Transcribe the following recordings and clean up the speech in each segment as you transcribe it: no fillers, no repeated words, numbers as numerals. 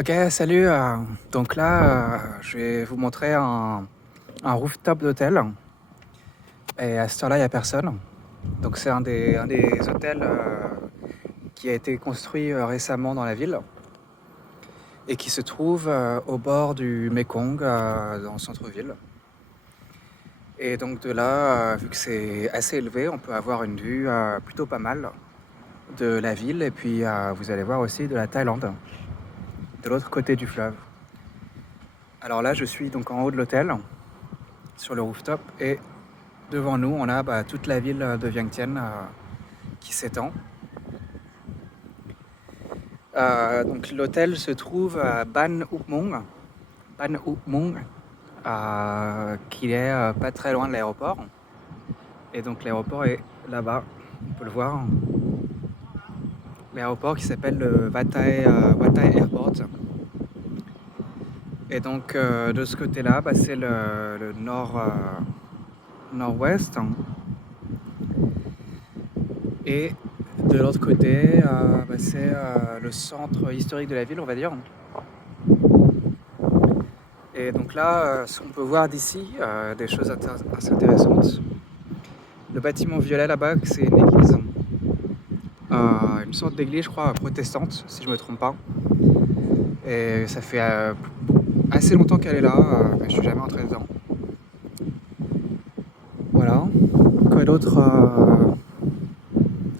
Ok, salut. Donc là, je vais vous montrer un rooftop d'hôtel. Et à cette heure-là, il n'y a personne. Donc c'est un des hôtels qui a été construit récemment dans la ville et qui se trouve au bord du Mekong, dans le centre-ville. Et donc de là, vu que c'est assez élevé, on peut avoir une vue plutôt pas mal de la ville. Et puis vous allez voir aussi de la Thaïlande, de l'autre côté du fleuve. Alors là, je suis donc en haut de l'hôtel, sur le rooftop, et devant nous, on a toute la ville de Vientiane qui s'étend. Donc l'hôtel se trouve à Ban Up Mong, qui est pas très loin de l'aéroport. Et donc l'aéroport est là-bas, on peut le voir. L'aéroport qui s'appelle le Watai Airport. Et donc de ce côté-là, c'est le nord-ouest. Et de l'autre côté, c'est le centre historique de la ville, on va dire. Et donc là, ce qu'on peut voir d'ici, des choses assez intéressantes. Le bâtiment violet là-bas, c'est une église. Une sorte d'église, je crois, protestante, si je ne me trompe pas. Et ça fait assez longtemps qu'elle est là, mais je suis jamais entré dedans. Voilà. Quoi d'autre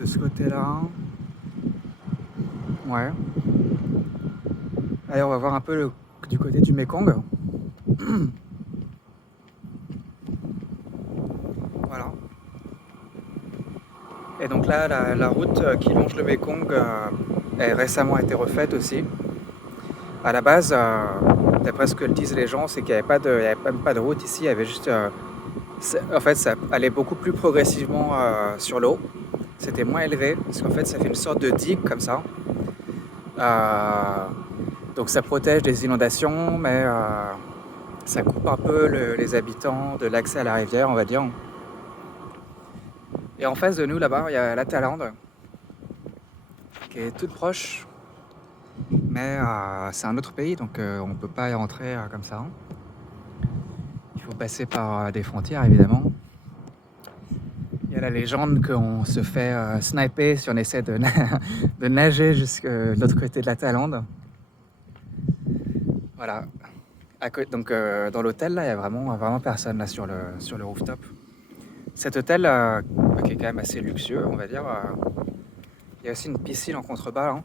de ce côté-là? Ouais. Allez, on va voir un peu du côté du Mekong. Voilà. Et donc là, la route qui longe le Mekong a récemment été refaite aussi. À la base, d'après ce que disent les gens, c'est qu'il n'y avait même pas de route ici, il y avait juste... en fait, ça allait beaucoup plus progressivement sur l'eau. C'était moins élevé, parce qu'en fait, ça fait une sorte de digue comme ça. Donc ça protège des inondations, mais ça coupe un peu les habitants de l'accès à la rivière, on va dire. Et en face de nous, là-bas, il y a la Thaïlande, qui est toute proche. Mais c'est un autre pays, donc on ne peut pas y rentrer comme ça. Il faut passer par des frontières, évidemment. Il y a la légende qu'on se fait sniper si on essaie de, de nager jusqu'à l'autre côté de la Thaïlande. Voilà. Donc dans l'hôtel, là, il n'y a vraiment personne là, sur le rooftop. Cet hôtel, qui est quand même assez luxueux, on va dire, il y a aussi une piscine en contrebas. Hein.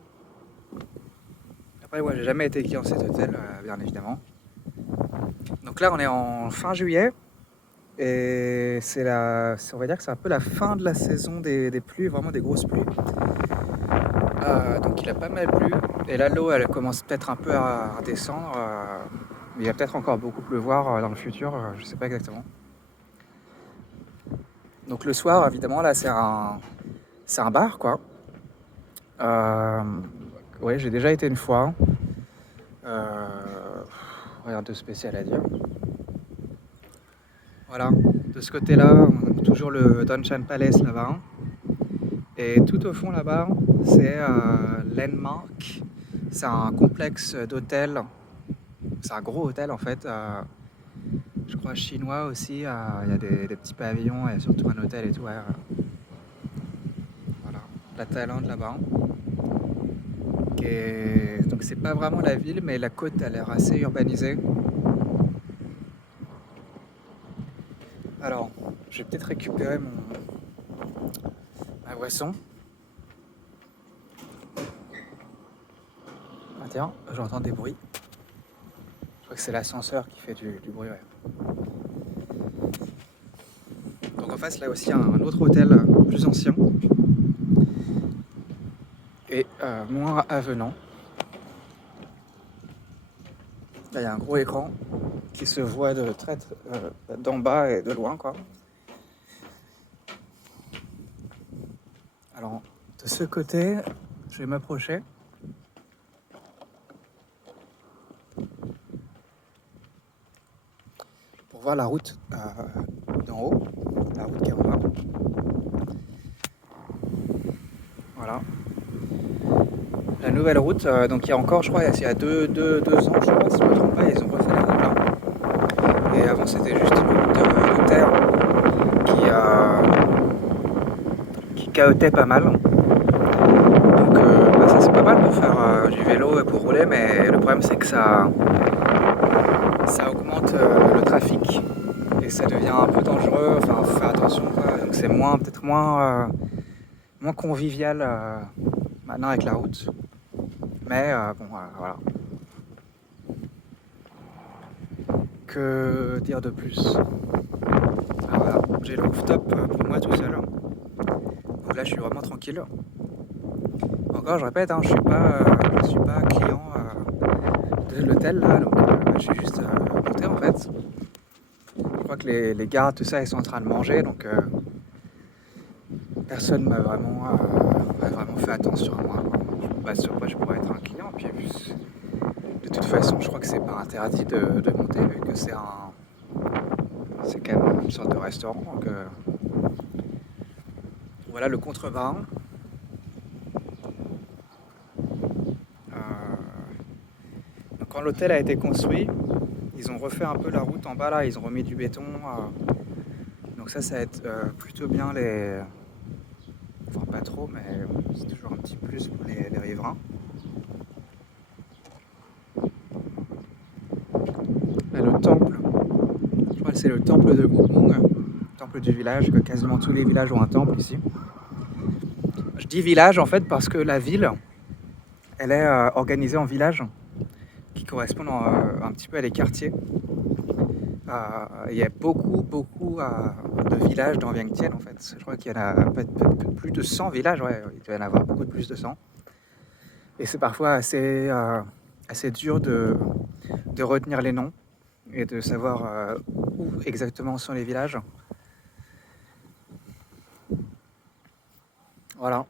Après, j'ai jamais été dans cet hôtel, bien évidemment. Donc là, on est en fin juillet. Et on va dire que c'est un peu la fin de la saison des pluies, vraiment des grosses pluies. Donc il a pas mal plu. Et là, l'eau, elle commence peut-être un peu à descendre. Mais il va peut-être encore beaucoup pleuvoir dans le futur, je sais pas exactement. Donc le soir, évidemment, là, c'est un bar, quoi. Ouais, j'ai déjà été une fois. Rien de spécial à dire. Voilà, de ce côté-là, on a toujours le Donchan Palace là-bas. Et tout au fond là-bas, c'est Landmark. C'est un complexe d'hôtels. C'est un gros hôtel en fait. Je crois chinois aussi. Il y a des petits pavillons et surtout un hôtel et tout. Voilà, la Thaïlande là-bas. Donc c'est pas vraiment la ville, mais la côte a l'air assez urbanisée. Alors, je vais peut-être récupérer ma boisson. Ah tiens, j'entends des bruits. Je crois que c'est l'ascenseur qui fait du bruit. Ouais. Donc en face, là aussi, un autre hôtel plus ancien et moins avenant. Là, il y a un gros écran qui se voit d'en bas et de loin, quoi. Alors, de ce côté, je vais m'approcher. Pour voir la route d'en haut, la route qui est en bas. Voilà. La nouvelle route. Donc il y a encore, je crois, il y a deux ans, je crois, si je ne me trompe pas, ils ont refait la route là. Et avant, c'était juste une route de terre qui cahotait pas mal. Donc ça c'est pas mal pour faire du vélo et pour rouler, mais le problème c'est que ça augmente le trafic et ça devient un peu dangereux. Enfin, faut faire attention quoi. Donc c'est peut-être moins convivial maintenant avec la route. Mais bon, voilà. Que dire de plus? Ah, voilà, j'ai le rooftop pour moi tout seul. Donc là, je suis vraiment tranquille. Encore, je répète, hein, je suis pas client de l'hôtel là, donc je suis juste monté en fait. Je crois que les gardes, tout ça, ils sont en train de manger, donc personne m'a vraiment fait attention à moi. Je suis pas sûr que je pourrais être un client. Puis de toute façon, je crois que c'est pas interdit de monter vu que c'est quand même une sorte de restaurant. Donc voilà le contrebas. Donc quand l'hôtel a été construit, ils ont refait un peu la route en bas là, ils ont remis du béton. Donc ça va être plutôt bien Enfin pas trop, mais c'est toujours un petit plus pour les riverains. Et le temple, je crois que c'est le temple de Upmung, temple du village, que quasiment tous les villages ont un temple ici. Je dis village en fait parce que la ville, elle est organisée en villages qui correspondent un petit peu à des quartiers. Il y a beaucoup de villages dans Vientiane en fait. Je crois qu'il y en a plus de 100 villages, ouais, il doit y en avoir beaucoup plus de 100. Et c'est parfois assez dur de retenir les noms et de savoir où exactement sont les villages. Voilà.